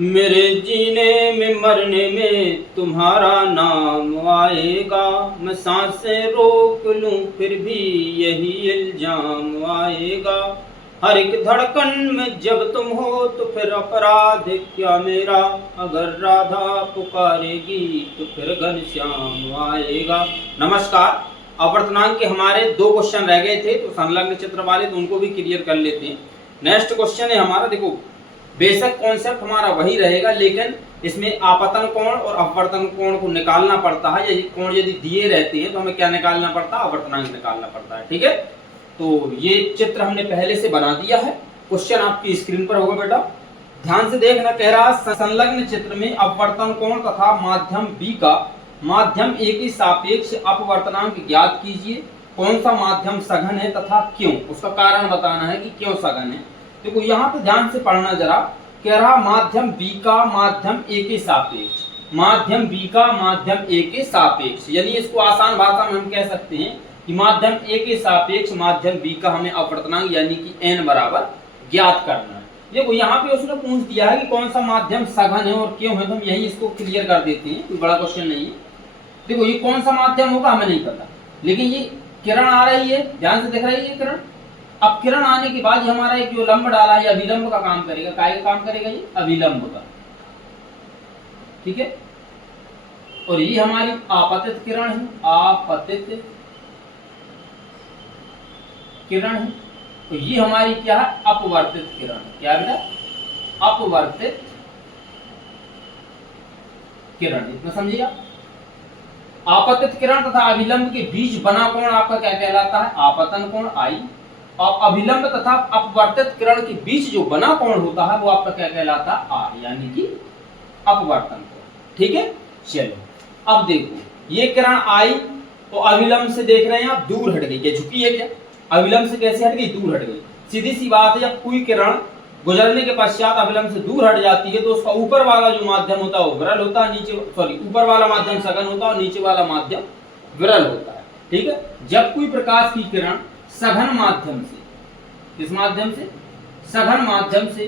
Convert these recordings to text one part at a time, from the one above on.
मेरे जीने में मरने में तुम्हारा नाम मरने में तुम्हारा नाम आएगा। मैं सांसें रोक लूं फिर भी यही इल्जाम आएगा। हर एक धड़कन में जब तुम हो तो फिर अपराध क्या मेरा। अगर राधा पुकारेगी तो फिर घनश्याम आएगा। नमस्कार। अपर्तनांक के हमारे 2 क्वेश्चन रह गए थे, तो संलग्न चित्र वाले तो उनको भी क्लियर कर लेते हैं। नेक्स्ट क्वेश्चन है हमारा, देखो बेशक कॉन्सेप्ट हमारा वही रहेगा, लेकिन इसमें आपतन कोण और अपवर्तन कोण को निकालना पड़ता है। यदि कोण यदि दिए रहते हैं तो हमें क्या निकालना पड़ता है, अपवर्तनांक निकालना पड़ता है। ठीक है, तो ये चित्र हमने पहले से बना दिया है। क्वेश्चन आपकी स्क्रीन पर होगा बेटा, ध्यान से देखना। कह रहा संलग्न चित्र में अपवर्तन कोण तथा माध्यम बी का माध्यम ए के सापेक्ष अपवर्तनांक ज्ञात कीजिए। कौन सा माध्यम सघन है तथा क्यों, उसका कारण बताना है कि क्यों सघन है। देखो यहाँ पे ध्यान से पढ़ना जरा। कह रहा माध्यम बी का माध्यम ए के सापेक्ष, माध्यम बी का माध्यम ए के सापेक्ष, यानी इसको आसान भाषा में हम कह सकते हैं कि माध्यम ए के सापेक्ष माध्यम बी का हमें अपवर्तनांक यानी कि n बराबर ज्ञात करना है। देखो यहाँ पे उसने पूछ दिया है कि कौन सा माध्यम सघन है और क्यों है, तो हम यही इसको क्लियर कर देते हैं, कोई बड़ा क्वेश्चन नहीं है। देखो ये कौन सा माध्यम होगा हमें नहीं पता, लेकिन ये किरण आ रही है, ध्यान से देख रही है ये किरण। अब किरण आने के बाद ये हमारा एक जो लंब डाला है अभिलंब का काम करेगा। काय का काम करेगा? ये अभिलंब का। ठीक है, और ये हमारी आपतित किरण है, आपतित किरण है। तो ये हमारी क्या है? अपवर्तित किरण। क्या बेटा? अपवर्तित किरण। इतना समझिएगा। आपतित किरण तथा अभिलंब के बीच बना कोण आपका क्या कहलाता है? आपतन कोण आई। और अभिलंब तथा अपवर्तित किरण के बीच जो बना कोण होता है वो आपका क्या कहलाता है? आर, यानी कि अपवर्तन कोण। ठीक है, चलो अब देखो ये किरण आई तो अभिलंब से देख रहे हैं आप दूर हट गई। क्या झुकी है? क्या अभिलंब से कैसे हट गई? दूर हट गई। सीधी सी बात है, जब कोई किरण गुजरने के पश्चात अभिलंब से दूर हट जाती है तो उसका ऊपर वाला जो माध्यम होता है वो विरल होता है, ऊपर वाला माध्यम सघन होता है और नीचे वाला माध्यम विरल होता है। ठीक है, जब कोई प्रकाश की किरण सघन माध्यम से, किस माध्यम से? सघन माध्यम से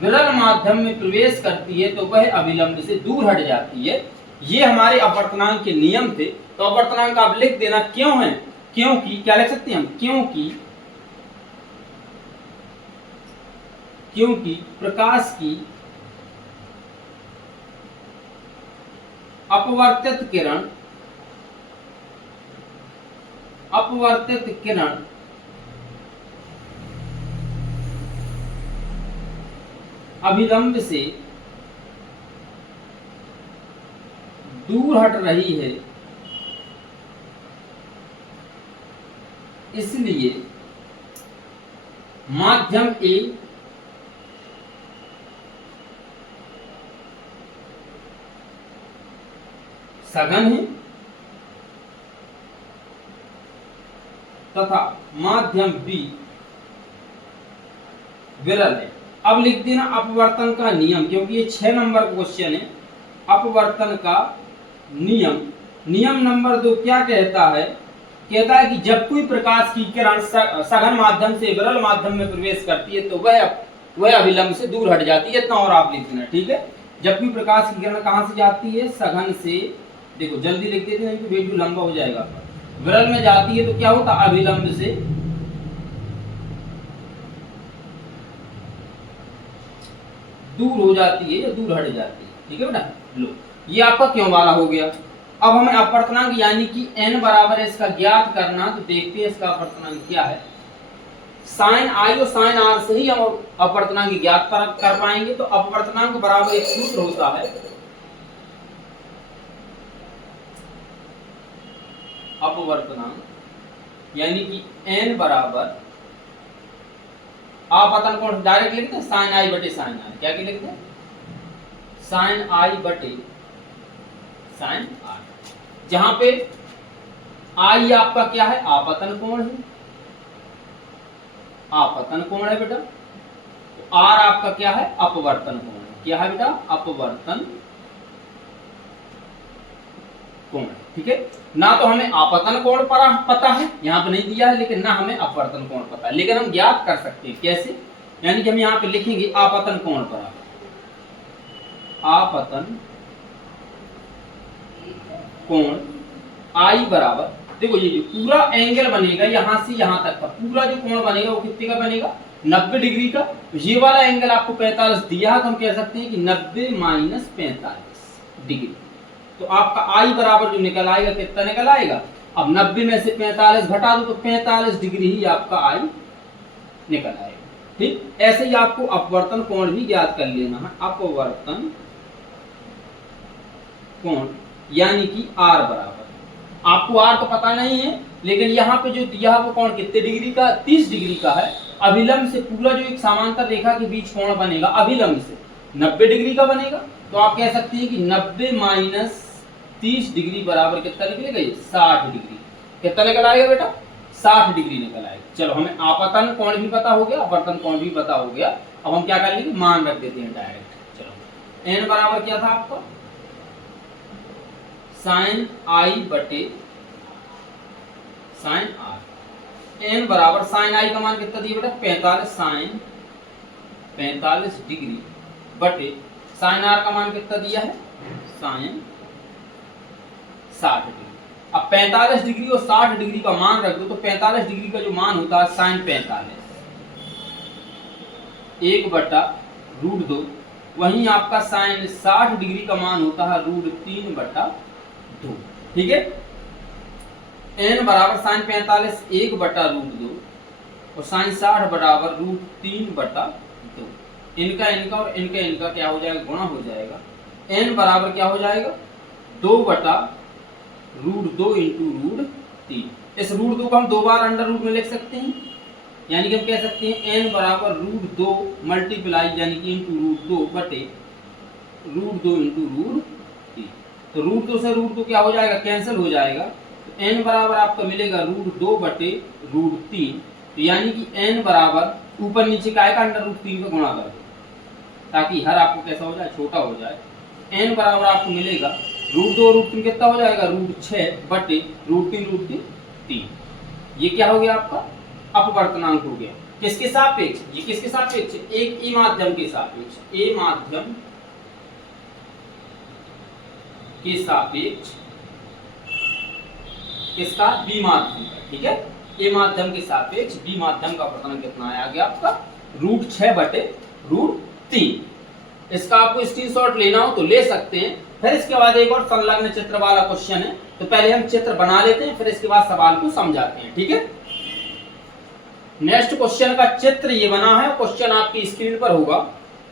विरल माध्यम में प्रवेश करती है तो वह अभिलंब से दूर हट जाती है। ये हमारे अपवर्तनांक के नियम थे। तो अपवर्तनांक आप लिख देना क्यों है, क्योंकि क्या लिख सकते हैं हम? क्योंकि प्रकाश की अपवर्तित किरण अभिलंब से दूर हट रही है, इसलिए माध्यम ए सघन है तथा माध्यम बी विरल है। अब लिख देना अपवर्तन का नियम, क्योंकि ये 6 नंबर क्वेश्चन है। अपवर्तन का नियम, नियम नंबर 2 क्या कहता है? कहता है कि जब कोई प्रकाश की किरण सघन माध्यम से विरल माध्यम में प्रवेश करती है तो वह अभिलंब से दूर हट जाती है। इतना और आप लिख देना। ठीक है, जब कोई प्रकाश की किरण कहां से जाती है? सघन से। देखो जल्दी लिख देते नहीं तो वीडियो लंबा हो जाएगा। विरल में जाती है तो क्या होता? अभिलंब से दूर हो जाती है या दूर हट जाती है। ठीक है बेटा, लो ये आपका क्यों वाला हो गया। अब हमें अपवर्तनांक यानी कि n बराबर है इसका ज्ञात करना। तो देखते हैं इसका अपवर्तनांक क्या है। साइन आई और साइन आर से ही हम अपवर्तनांक ज्ञात कर पाएंगे। तो अपवर्तनांक बराबर एक सूत्र होता है, अपवर्तनांक यानी कि n बराबर आपतन कोण डायरेक्ट लिखते हैं साइन आई बटे साइन आर। क्या लिखते हैं? साइन आई बटे साइन आर, जहां पे आई आपका क्या है? आपतन कोण है, आपतन कोण है बेटा। तो आर आपका क्या है? अपवर्तन कोण है। क्या है बेटा? अपवर्तन कोण। ठीक है, ना तो हमें आपतन कोण पता है, यहाँ पे नहीं दिया है, लेकिन ना हमें अपवर्तन कोण पता है। लेकिन हम ज्ञात कर सकते हैं। कैसे? यानी कि हम यहाँ पे लिखेंगे आपतन कोण बराबर आपतन कोण आई बराबर, देखो ये जो पूरा एंगल बनेगा यहाँ से यहाँ तक का पूरा जो कोण बनेगा वो कितने का बनेगा, 90 डिग्री का। ये वाला एंगल आपको 45 दिया है तो हम कह सकते हैं कि 90 माइनस 45 डिग्री। तो आपका आई बराबर जो निकल आएगा कितना निकल आएगा, अब 90 में से 45 घटा दो तो 45 डिग्री ही आपका आई निकल आएगा। ठीक, ऐसे ही आपको अपवर्तन कोण भी ज्ञात कर लेना है। अपवर्तन कोण यानी कि आर बराबर, आपको आर तो पता नहीं है लेकिन यहाँ पे जो दिया है वो कोण कितने डिग्री का, 30 डिग्री का है। अभिलंब से पूरा जो एक समांतर रेखा के बीच कोण बनेगा अभिलंब से 90 डिग्री का बनेगा। तो आप कह सकते हैं कि 90 माइनस 30 डिग्री बराबर कितना निकलेगा, ये 60 डिग्री। कितना निकल आएगा बेटा, 60 डिग्री निकल आएगा। चलो हमें आपतन कोण भी पता हो गया, अपवर्तन कोण भी पता हो गया। अब हम क्या कर लेंगे, मान रख देते हैं डायरेक्ट। चलो एन बराबर क्या था आपका, साइन आई बटे साइन आर। एन बराबर साइन आई का मान कितना दिया बेटा, 45 साइन 45 डिग्री बटे साइन आर का मान कितना दिया है, साइन 60 डिग्री। अब 45 डिग्री और 60 डिग्री का मान रख दो तो 45 डिग्री का जो मान होता है साइन 45 1 बटा रूट 2, वहीं आपका साइन 60 डिग्री का मान होता है रूट 3 बटा 2। ठीक है, एन बराबर साइन 45 1 बटा रूट 2 और साइन 60 बराबर रूट 3 बटा 2। इनका इनका और इनका इनका क्या हो जाएगा, गुणा हो जाएगा। एन बराबर क्या हो जाएगा, 2 बटा रूट 2 इंटू रूट 3। इस रूट 2 को हम 2 बार अंडर रूट में लिख सकते हैं, यानी कि हम कह सकते हैं एन बराबर रूट 2 मल्टीप्लाई यानी कि इंटू रूट 2 बटे रूट 2 इंटू रूट 3। तो रूट 2 से रूट 2 क्या हो जाएगा, कैंसिल हो जाएगा। तो एन बराबर आपका मिलेगा रूट 2 बटे रूट 3, तो यानी कि एन बराबर ऊपर नीचे का आएगा अंडर रूट 3 का गुणा कर दो ताकि हर आपको कैसा हो जाए, छोटा हो जाए। एन बराबर आपको मिलेगा रूट 2 रूट 3 कितना हो जाएगा, रूट 6 बटे रूट 3 ये क्या हो गया आपका, अपवर्तनांक हो गया। किसके सापेक्ष, ये किसके सापेक्ष, एक ई माध्यम के सापेक्ष, ए माध्यम के सापेक्ष किसका, बी माध्यम का। ठीक है, ए माध्यम के सापेक्ष बी माध्यम का अपवर्तनांक कितना आ गया आपका, रूट 6 बटे रूट 3। इसका आपको स्क्रीनशॉट लेना हो तो ले सकते हैं। फिर इसके बाद एक और संलग्न चित्र वाला क्वेश्चन है, तो पहले हम चित्र बना लेते हैं फिर इसके बाद सवाल को समझाते हैं। ठीक है, नेक्स्ट क्वेश्चन का चित्र ये बना है, क्वेश्चन आपकी स्क्रीन पर होगा।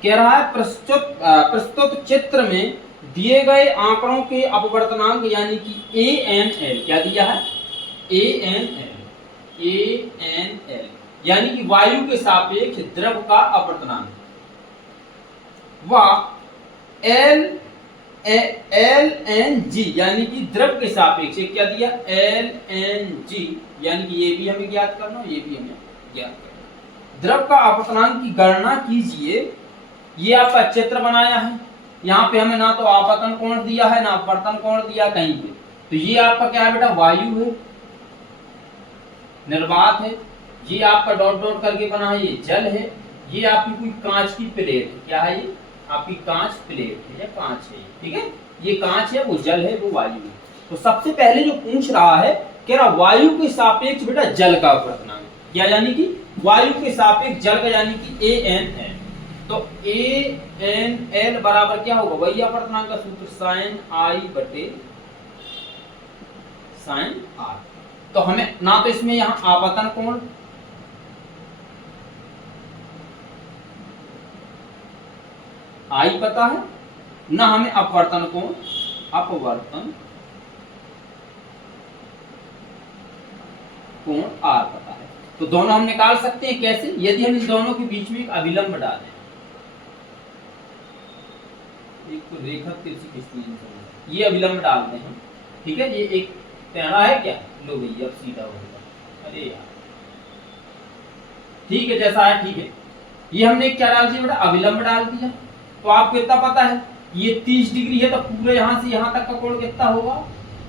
कह रहा है प्रस्तुत चित्र में दिए गए आंकड़ों के अपवर्तनांक यानी कि ए एन एल, क्या दिया है, ए एन एल यानी कि वायु के सापेक्ष द्रव का अपवर्तनांक, व एल एन जी यानी कि द्रव के सापेक्ष क्या दिया, एल एन जी यानी कि ये भी हमें ज्ञात करना, ये भी हमें ज्ञात करना। द्रव का अपवर्तनांक की गणना कीजिए। ये आपका चित्र बनाया है, यहाँ पे हमें ना तो आपतन कोण दिया है ना अपवर्तन कोण दिया कहीं पे। तो ये आपका क्या है बेटा, वायु है, निर्वात है, ये आपका डॉट डॉट करके बना है, ये जल है, ये आपकी कोई कांच की प्लेट है, क्या है ये आपकी कांच प्लेट है या कांच है। ठीक है, ये कांच है, वो जल है, वो वायु है। तो सबसे पहले जो पूछ रहा है, कह रहा वायु के सापेक्ष बेटा जल का अपवर्तनांक, क्या यानी कि वायु के सापेक्ष जल का यानी कि ए एन है। तो ए एन एल बराबर क्या होगा, वही अपवर्तनांक का सूत्र साइन आई बटे साइन आर। तो हमें ना तो इसमें यहां आपतन कोण आई पता है, ना हमें अपवर्तन कोण आर पता है। तो दोनों हम निकाल सकते हैं कैसे, यदि हम इन दोनों के बीच में एक अभिलंब डालें, एक तो रेखा तिरछी खींचनी है, ये अभिलंब डालते हैं। ठीक है, ये एक टेढ़ा है क्या, लो भैया अब सीधा होगा, अरे यार ठीक है जैसा है ठीक है। ये हमने क्या डाल दिया बेटा, अभिलंब डाल दिया। तो आपको इतना पता है ये 30 डिग्री है, तो पूरे यहां से यहां तक का कोण कितना होगा,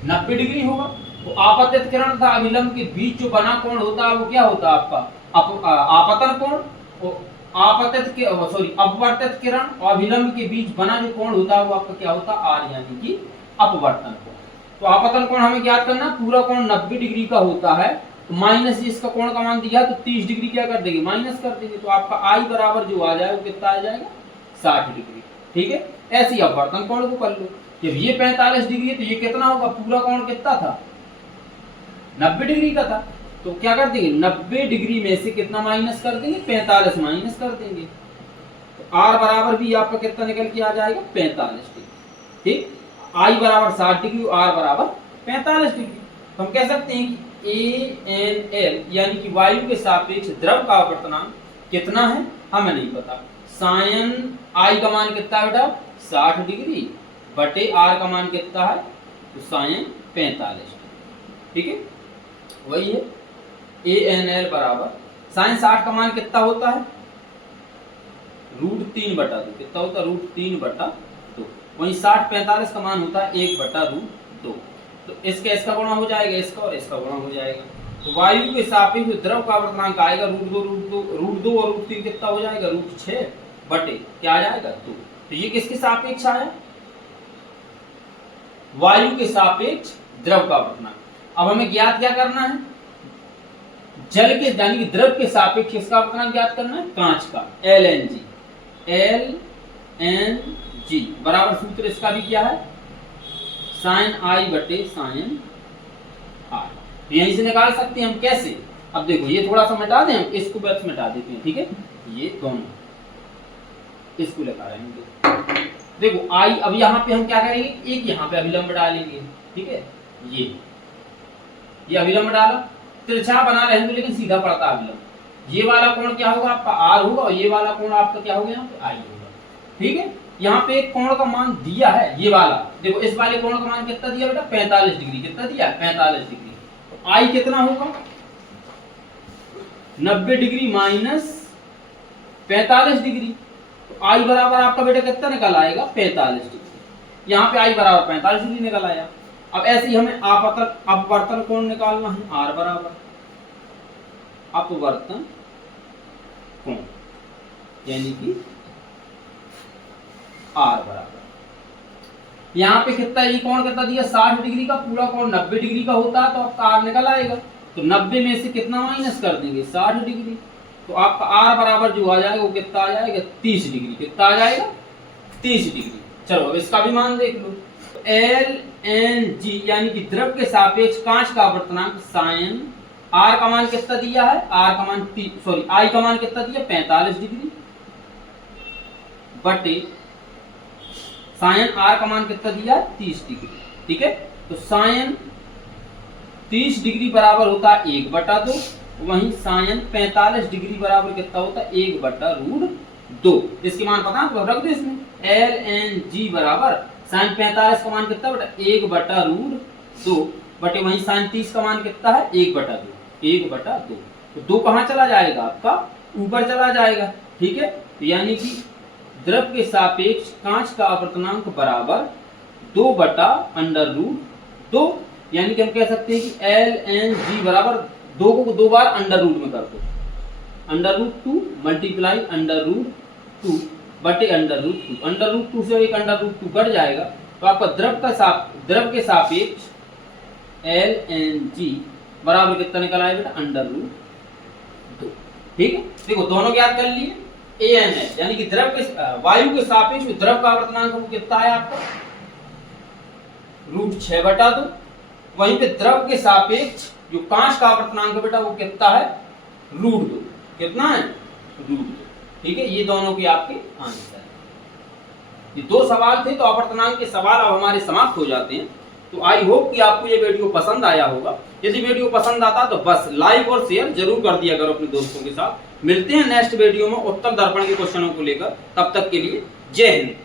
90 डिग्री होगा। तो आपतित किरण तथा अभिलंब के बीच जो बना कोण होता है वो क्या होता है आपका, आपतन कोण। अपवर्तित किरण और अभिलंब के बीच बना जो कोण होता है वो आपका क्या होता है, आर, यानी कि अपवर्तन कोण। तो आपतन कोण हमें ज्ञात करना, पूरा कोण 90 डिग्री का होता है, तो माइनस इसका कोण का मान दिया तो 30 डिग्री क्या कर देंगे, माइनस कर देंगे, तो आपका आई बराबर जो आ जाए वो कितना आ जाएगा, 60 डिग्री। ठीक है, ऐसी अपवर्तन कोण को कर लो। जब ये 45 डिग्री है तो ये कितना होगा, पूरा कोण कितना था, 90 डिग्री का था, तो क्या कर देंगे 90 डिग्री में से कितना माइनस कर देंगे, 45 माइनस कर देंगे, तो आर बराबर भी आपका कितना निकल के आ जाएगा, 45 डिग्री। ठीक, आई बराबर 60 डिग्री, आर बराबर 45 डिग्री। तो हम कह सकते हैं कि ए एन एल यानी कि वायु के सापेक्ष द्रव का अपवर्तनांक कितना है, हमें नहीं पता। साइन आई का मान कितना है बेटा, 60 डिग्री बटे आर का मान कितना है, तो साइन 45 डिग्री। ठीक है, वही है ए एन एल बराबर साइन 60 का मान कितना होता है, √3/2। कितना होता है, √3/2। वहीं 60 45 का मान होता है 1/√2। तो इसका गुणा हो जाएगा, इसका और इसका गुणा हो जाएगा। तो वायु के सापेक्ष द्रव का अपवर्तनांक आएगा √2 और √3 कितना हो जाएगा, √6 बटे क्या आ जाएगा, 2। तो ये किसके सापेक्ष आया, वायु के सापेक्ष द्रव का अपवर्तनांक। अब हमें ज्ञात क्या करना है, जल के यानी कि द्रव के सापेक्ष इसका अपवर्तनांक ज्ञात करना है, कांच का, LNG बराबर सूत्र इसका भी क्या है, साइन आई बटे साइन आर। तो यहीं से निकाल सकते हैं हम, कैसे, अब देखो ये थोड़ा सा मिटा दें, हम इसको बस मिटा देते हैं। ठीक है, ये दोनों इसको लगा रहेंगे। देखो आई, अब यहाँ पे हम क्या करेंगे, एक यहाँ पे अभिलंब डालेंगे। ठीक है, ये अभिलंब डाला, तिरछा बना रहेंगे लेकिन सीधा पड़ता अभिलंब। ये वाला कोण क्या होगा आपका, आर होगा, और ये वाला कोण आपका क्या होगा, यहाँ पे आई होगा। ठीक है, यहाँ पे एक कोण का मान दिया है, ये वाला देखो, इस वाले कोण का मान कितना दिया बेटा, 45 डिग्री। कितना दिया, 45 डिग्री। तो आई कितना होगा, 90 डिग्री माइनस 45 डिग्री। तो आई बराबर आपका बेटा कितना निकल आएगा, 45 डिग्री। यहाँ पे आई बराबर 45 डिग्री निकल आया। अब ऐसे ही हमें अपवर्तन कोण निकालना है, आर बराबर अपवर्तन कोण, यानी कि आर बराबर यहाँ पे कितना, ये कोण कितना दिया, 60 डिग्री का, पूरा कोण 90 डिग्री का होता है, तो आपका आर निकल आएगा। तो 90 में से कितना माइनस कर देंगे, 60 डिग्री, तो आपका आर बराबर जो आ जाएगा वो कितना आ जाएगा, 30 डिग्री। कितना आ जाएगा, 30 डिग्री। चलो अब इसका भी मान देख लो, LNG यानी कि द्रव के सापेक्ष कांच का अपवर्तनांक साइन आर का मान कितना दिया है, आर का मान आई का मान कितना दिया, 45 डिग्री बटे साइन आर का मान कितना दिया है, 30 डिग्री। ठीक है, तो साइन 30 डिग्री बराबर होता है 1/2, वहीं साइन 45 डिग्री बराबर कितना होता है, 1/√2। इसके मान पता है तो रख दो इसमें, LNG बराबर साइन 45 का मान कितना बेटा, 1/√2 बटे वहीं साइन 30 का मान कितना है, 1/2। तो 2 कहाँ चला जाएगा आपका, ऊपर चला जाएगा। ठीक है, तो यानी कि द्रव के सापेक्ष कांच का अपवर्तनांक बराबर 2/√2, यानी कि हम कह सकते हैं कि LNG बराबर 2 को 2 बार अंडर रूट में कर दो, √2 मल्टीप्लाई √2 बटे √2। √2 से एक √2 कट जाएगा, तो आपका द्रव के सापेक्ष LNG बराबर कितना निकल आएगा बेटा, √2। ठीक है, देखो दोनों ज्ञात कर लिए। ANL यानी कि द्रव के वायु के सापेक्ष द्रव का अपवर्तनांक वो कितना है आपका, √6/2। वहीं पे द्रव के सापेक्ष जो कांच का अपवर्तनांक बेटा वो कितना है, √2। कितना है, √2। ठीक है, ये दोनों की आपके आंसर है। ये 2 सवाल थे, तो अपवर्तनांक के सवाल अब हमारे समाप्त हो जाते हैं। तो आई होप कि आपको ये वीडियो पसंद आया होगा। यदि वीडियो पसंद आता तो बस लाइक और शेयर जरूर कर दिया करो अपने दोस्तों के साथ। मिलते हैं नेक्स्ट वीडियो में उत्तर दर्पण के क्वेश्चनों को लेकर, तब तक के लिए जय हिंद।